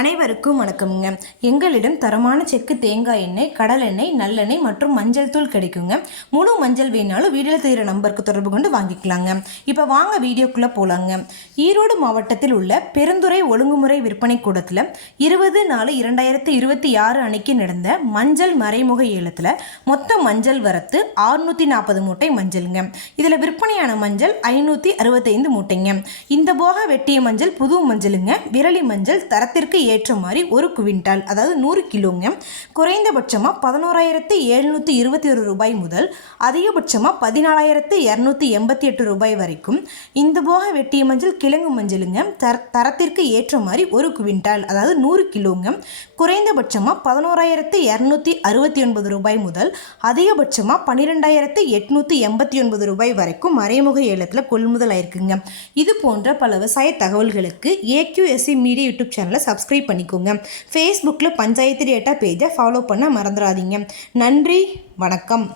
அனைவருக்கும் வணக்கம்ங்க. எங்களிடம் தரமான செக்கு தேங்காய் எண்ணெய், கடல் எண்ணெய், நல்லெண்ணெய் மற்றும் மஞ்சள் தூள் கிடைக்குங்க. முழு மஞ்சள் வேணாலும் வீடியோவில் தெரிகிற நம்பருக்கு தொடர்பு கொண்டு வாங்கிக்கலாங்க. இப்போ வாங்க வீடியோக்குள்ளே போகலாங்க. ஈரோடு மாவட்டத்தில் உள்ள பெருந்துறை ஒழுங்குமுறை விற்பனை கூடத்தில் 20/4/2026 அன்னைக்கு நடந்த மஞ்சள் மறைமுக ஏலத்தில் மொத்த மஞ்சள் வரத்து 640 மூட்டை மஞ்சளுங்க. இதில் விற்பனையான மஞ்சள் 565 மூட்டைங்க. இந்த போக வெட்டிய மஞ்சள் புது மஞ்சளுங்க. விரலி மஞ்சள் தரத்திற்கு ஏற்ற மாதிரி 1 குவிண்டால், அதாவது 100 கிலோங்க. குறைந்தபட்சமாக 11,721 ரூபாய் முதல் அதிகபட்சமாக 14,288 ரூபாய் வரைக்கும் இந்த போக வெட்டிய மஞ்சள் கிழங்கு மஞ்சளுங்க. தரத்திற்கு ஏற்ற மாதிரி 1 குவிண்டால், அதாவது 100 கிலோங்க. குறைந்தபட்சமாக 11,269 ரூபாய் முதல் அதிகபட்சமாக 12,889 ரூபாய் வரைக்கும் மறைமுக ஏலத்தில் கொள்முதல் ஆயிருக்குங்க. இது போன்ற பல விவசாய தகவல்களுக்கு AQSC மீடியா யூடியூப் சேனலை சப்ஸ்கிரைப் பண்ணிக்கோங்க. ஃபேஸ்புக்கில் பஞ்சாயத்து டேட்டா பேஜை ஃபாலோ பண்ண மறந்துடாதீங்க. நன்றி, வணக்கம்.